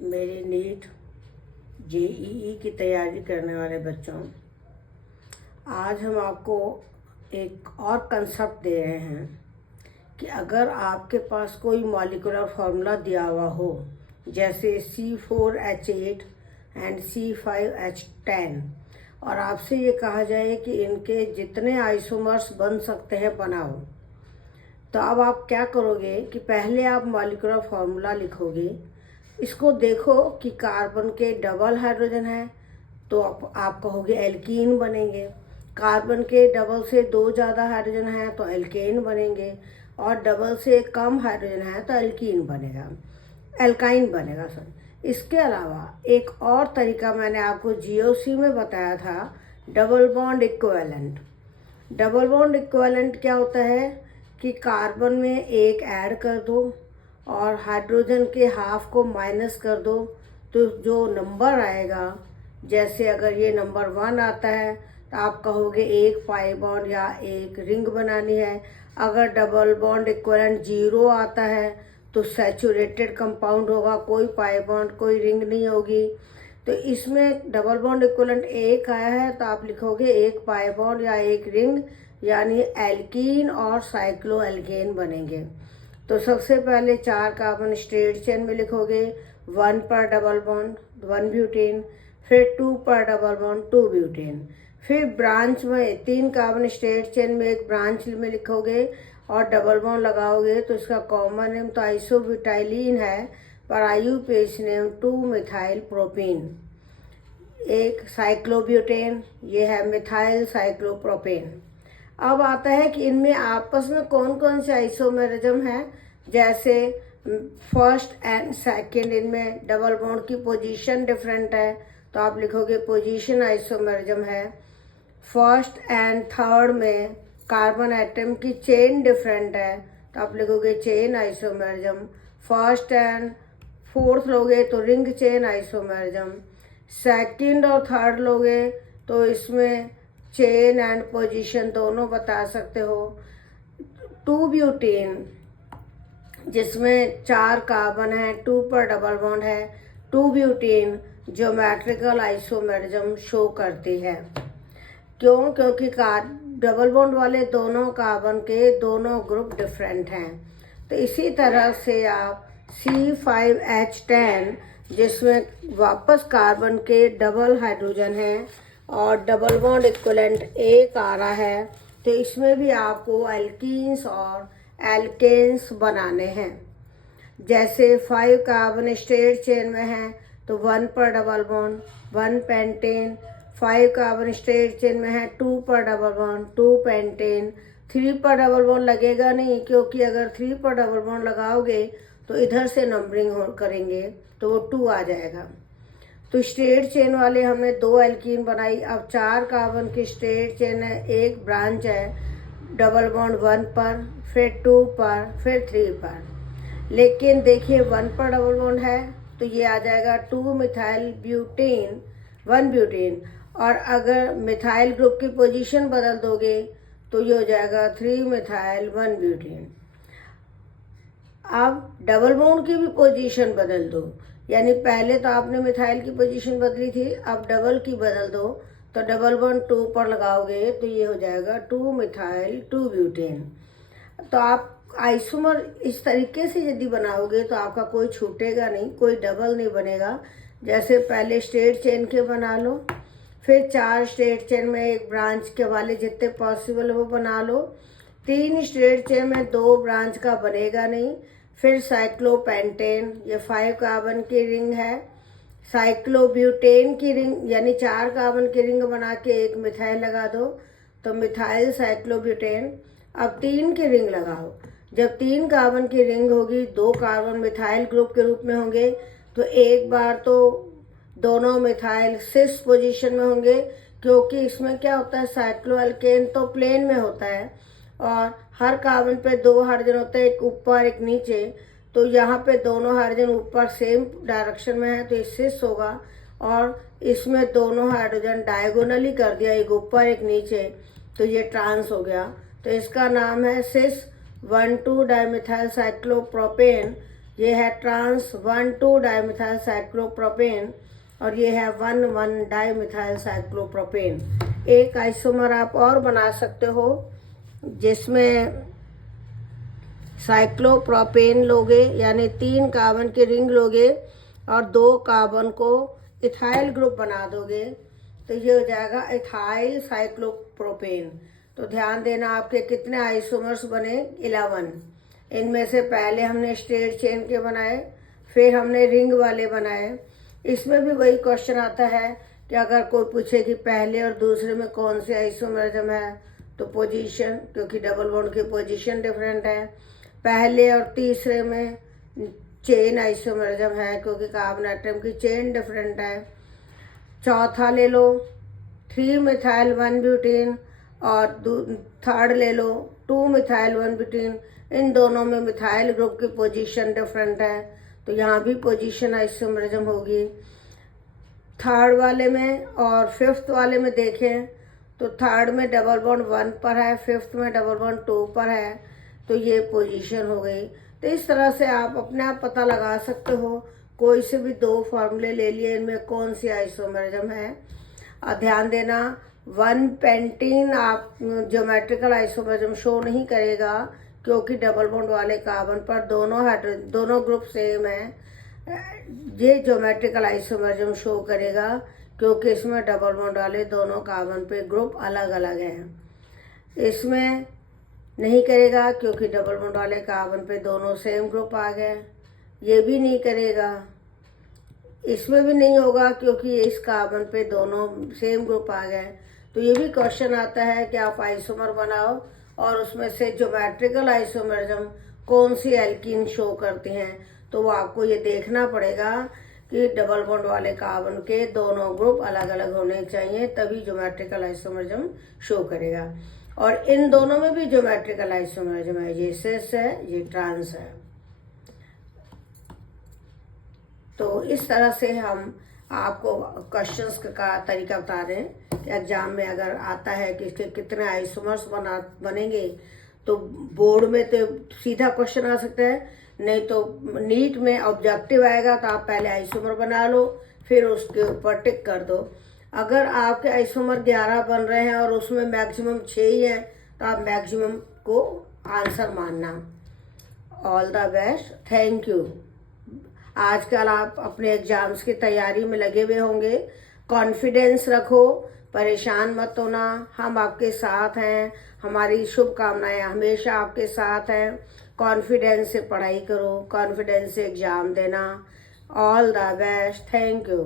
मेरी NEET JEE की तैयारी करने वाले बच्चों, आज हम आपको एक और कंसेप्ट दे रहे हैं कि अगर आपके पास कोई मॉलिक्यूलर फार्मूला दिया हुआ हो, जैसे C4H8 एंड C5H10, और आपसे ये कहा जाए कि इनके जितने आइसोमर्स बन सकते हैं बनाओ, तो अब आप क्या करोगे कि पहले आप मॉलिक्यूलर फार्मूला लिखोगे। इसको देखो कि कार्बन के डबल हाइड्रोजन है तो आप कहोगे एल्कीन बनेंगे। कार्बन के डबल से दो ज़्यादा हाइड्रोजन है तो एल्केन बनेंगे, और डबल से कम हाइड्रोजन है तो एल्कीन बनेगा, एल्काइन बनेगा सर। इसके अलावा एक और तरीका मैंने आपको जीओसी में बताया था, double bond equivalent. Double bond equivalent क्या होता है कि कार्बन में एक ऐड कर दो और हाइड्रोजन के हाफ को माइनस कर दो, तो जो नंबर आएगा, जैसे अगर ये नंबर 1 आता है तो आप कहोगे एक पाई बॉन्ड या एक रिंग बनानी है। अगर डबल बॉन्ड इक्विवेलेंट 0 आता है तो सैचुरेटेड कंपाउंड होगा, कोई पाई बॉन्ड कोई रिंग नहीं होगी। तो इसमें डबल बॉन्ड इक्विवेलेंट 1 आया है तो आप लिखोगे एक पाई बॉन्ड या एक रिंग, यानी एल्कीन और साइक्लो एल्केन बनेंगे। तो सबसे पहले 4 कार्बन स्ट्रेट चेन में लिखोगे 1 पर डबल बॉन्ड 1 ब्यूटेन, फिर 2 पर डबल बॉन्ड 2 ब्यूटेन, फिर ब्रांच में 3 कार्बन स्ट्रेट चेन में एक ब्रांच में लिखोगे और डबल बॉन्ड लगाओगे तो इसका कॉमन नेम तो आइसोब्यूटाइलिन है, पर आईयूपीएच नेम 2 मिथाइल प्रोपेन। एक साइक्लोब्यूटेन, ये है मिथाइल साइक्लोप्रोपेन। अब आता है कि इनमें आपस में कौन कौन से आइसोमेरिज्म है। जैसे फर्स्ट एंड सेकंड, इनमें डबल बॉन्ड की पोजीशन डिफरेंट है तो आप लिखोगे पोजीशन आइसोमेरिज्म है। फर्स्ट एंड थर्ड में कार्बन एटम की चेन डिफरेंट है तो आप लिखोगे chain isomerism. First and fourth लोगे तो रिंग चेन आइसोमेरिज्म। सेकंड और थर्ड लोगे तो इसमें चेन एंड पोजीशन दोनों बता सकते हो। 2 ब्यूटेन, जिसमें 4 कार्बन है, 2 पर डबल बॉन्ड है, 2 ब्यूटेन ज्योमेट्रिकल आइसोमेरिज्म शो करती है। क्यों? क्योंकि डबल बॉन्ड वाले दोनों कार्बन के दोनों ग्रुप डिफरेंट हैं। तो इसी तरह से आप C5H10, जिसमें वापस कार्बन के डबल हाइड्रोजन है और डबल बॉन्ड इक्विवेलेंट 1 आ रहा है, तो इसमें भी आपको एल्कीन्स और एल्केन्स बनाने हैं। जैसे 5 कार्बन स्ट्रेट चेन में है तो 1 पर double bond 1 pentane, 5 carbon straight chain में है 2 पर डबल बॉन्ड 2 पेंटेन। 3 पर डबल बॉन्ड लगेगा नहीं, क्योंकि अगर 3 पर डबल बॉन्ड लगाओगे तो इधर से नंबरिंग करेंगे तो वो 2 आ जाएगा। तो स्ट्रेट चेन वाले हमने 2 एल्कीन बनाई। अब 4 कार्बन की स्ट्रेट चेन है, एक ब्रांच है, डबल बॉन्ड 1 पर, फिर 2 पर, फिर 3 पर। लेकिन देखिए 1 पर डबल बॉन्ड है तो ये आ जाएगा 2 मिथाइल ब्यूटेन 1 ब्यूटेन, और अगर मिथाइल ग्रुप की पोजीशन बदल दोगे तो ये हो जाएगा 3 मिथाइल 1 ब्यूटेन। अब डबल बॉन्ड की भी पोजीशन बदल दो, यानी पहले तो आपने मिथाइल की पोजीशन बदली थी, अब डबल की बदल दो, तो डबल बॉन्ड 2 पर लगाओगे तो ये हो जाएगा 2 मिथाइल 2 ब्यूटेन। तो आप आइसोमर इस तरीके से यदि बनाओगे तो आपका कोई छूटेगा नहीं, कोई डबल नहीं बनेगा। जैसे पहले स्ट्रेट चेन के बना लो, फिर 4 स्ट्रेट चेन में एक ब्रांच के वाले जितने पॉसिबल वो बना लो। 3 स्ट्रेट चेन में 2 ब्रांच का बनेगा नहीं। फिर साइक्लोपेंटेन, ये 5 कार्बन की रिंग है। साइक्लोब्यूटेन की रिंग, यानी 4 कार्बन की रिंग बना के एक मिथाइल लगा दो तो मिथाइल साइक्लोब्यूटेन। अब 3 की रिंग लगाओ, जब 3 कार्बन की रिंग होगी, 2 कार्बन मिथाइल ग्रुप के रूप में होंगे, तो एक बार तो दोनों मिथाइल सिस पोजीशन में होंगे, क्योंकि इसमें क्या होता है, साइक्लो एल्केन तो प्लेन में होता है और हर कार्बन पे 2 हाइड्रोजन होते हैं, एक ऊपर एक नीचे। तो यहाँ पे दोनों हाइड्रोजन ऊपर सेम डायरेक्शन में है तो ये सिस होगा, और इसमें दोनों हाइड्रोजन डायगोनली कर दिया, एक ऊपर एक नीचे, तो ये ट्रांस हो गया। तो इसका नाम है सिस 1,2 डाइमिथाइल साइक्लोप्रोपेन, ये है ट्रांस 1,2 डाइमिथाइल साइक्लोप्रोपेन और ये है 1,1 डाइमिथाइल साइक्लोप्रोपेन। एक आइसोमर आप और बना सकते हो जिसमें साइक्लोप्रोपेन लोगे, यानी 3 कार्बन की रिंग लोगे और 2 कार्बन को इथाइल ग्रुप बना दोगे, तो ये हो जाएगा इथाइल साइक्लोप्रोपेन। तो ध्यान देना आपके कितने आइसोमर्स बने, 11। इनमें से पहले हमने स्ट्रेट चेन के बनाए, फिर हमने रिंग वाले बनाए। इसमें भी वही क्वेश्चन आता है कि अगर कोई पूछे कि पहले और दूसरे में कौन से आइसोमरिज्म है, तो पोजीशन, क्योंकि डबल बॉन्ड की पोजीशन डिफरेंट है। पहले और तीसरे में चेन आइसोमरिज्म है क्योंकि कार्बन एटम की चेन डिफरेंट है। चौथा ले लो 3 मिथाइल 1 ब्यूटेन और थर्ड ले लो 2 मिथाइल 1 ब्यूटेन। इन दोनों में मिथाइल ग्रुप की पोजीशन डिफरेंट है, तो यहाँ भी पोजीशन आइसोमरिज्म होगी। थर्ड वाले में और फिफ्थ वाले में देखें तो थर्ड में डबल बॉन्ड 1 पर है, फिफ्थ में डबल बॉन्ड 2 पर है, तो ये पोजीशन हो गई। तो इस तरह से आप अपने आप पता लगा सकते हो, कोई से भी 2 फार्मूले ले लिए, इनमें कौन सी आइसोमरिज्म है। और ध्यान देना 1 पेंटीन आप ज्योमेट्रिकल आइसोमरिज्म शो नहीं करेगा क्योंकि डबल बॉन्ड वाले कार्बन पर दोनों ग्रुप सेम है। ये ज्योमेट्रिकल आइसोमरिज्म शो करेगा क्योंकि इसमें डबल बॉन्ड वाले दोनों कार्बन पे ग्रुप अलग अलग हैं। इसमें नहीं करेगा क्योंकि डबल बॉन्ड वाले कार्बन पे दोनों सेम ग्रुप आ गए। ये भी नहीं करेगा, इसमें भी नहीं होगा क्योंकि इस कार्बन पे दोनों सेम ग्रुप आ गए। तो ये भी क्वेश्चन आता है कि आप आइसोमर बनाओ और उसमें से ज्योमेट्रिकल आइसोमरिज्म कौन सी एल्कीन शो करती हैं, तो वो आपको ये देखना पड़ेगा कि डबल बॉन्ड वाले कार्बन के दोनों ग्रुप अलग अलग होने चाहिए, तभी ज्योमेट्रिकल आइसोमरिज्म शो करेगा। और इन दोनों में भी ज्योमेट्रिकल आइसोमरिज्म है, ये सिस है, ये ट्रांस है। तो इस तरह से हम आपको क्वेश्चंस का तरीका बता रहे हैं कि एग्जाम में अगर आता है कि इसके कितने आइसोमर्स बनेंगे, तो बोर्ड में तो सीधा क्वेश्चन आ सकता है, नहीं तो नीट में ऑब्जेक्टिव आएगा तो आप पहले आइसोमर बना लो, फिर उसके ऊपर टिक कर दो। अगर आपके आइसोमर 11 बन रहे हैं और उसमें मैक्सिमम 6 ही है, तो आप मैक्सिमम को आंसर मानना। All the best, thank you. आजकल आप अपने एग्जाम्स की तैयारी में लगे हुए होंगे। कॉन्फिडेंस रखो, परेशान मत होना, हम आपके साथ हैं, हमारी शुभकामनाएं हमेशा आपके साथ हैं। कॉन्फिडेंस से पढ़ाई करो, कॉन्फिडेंस से एग्जाम देना। All the best, thank you.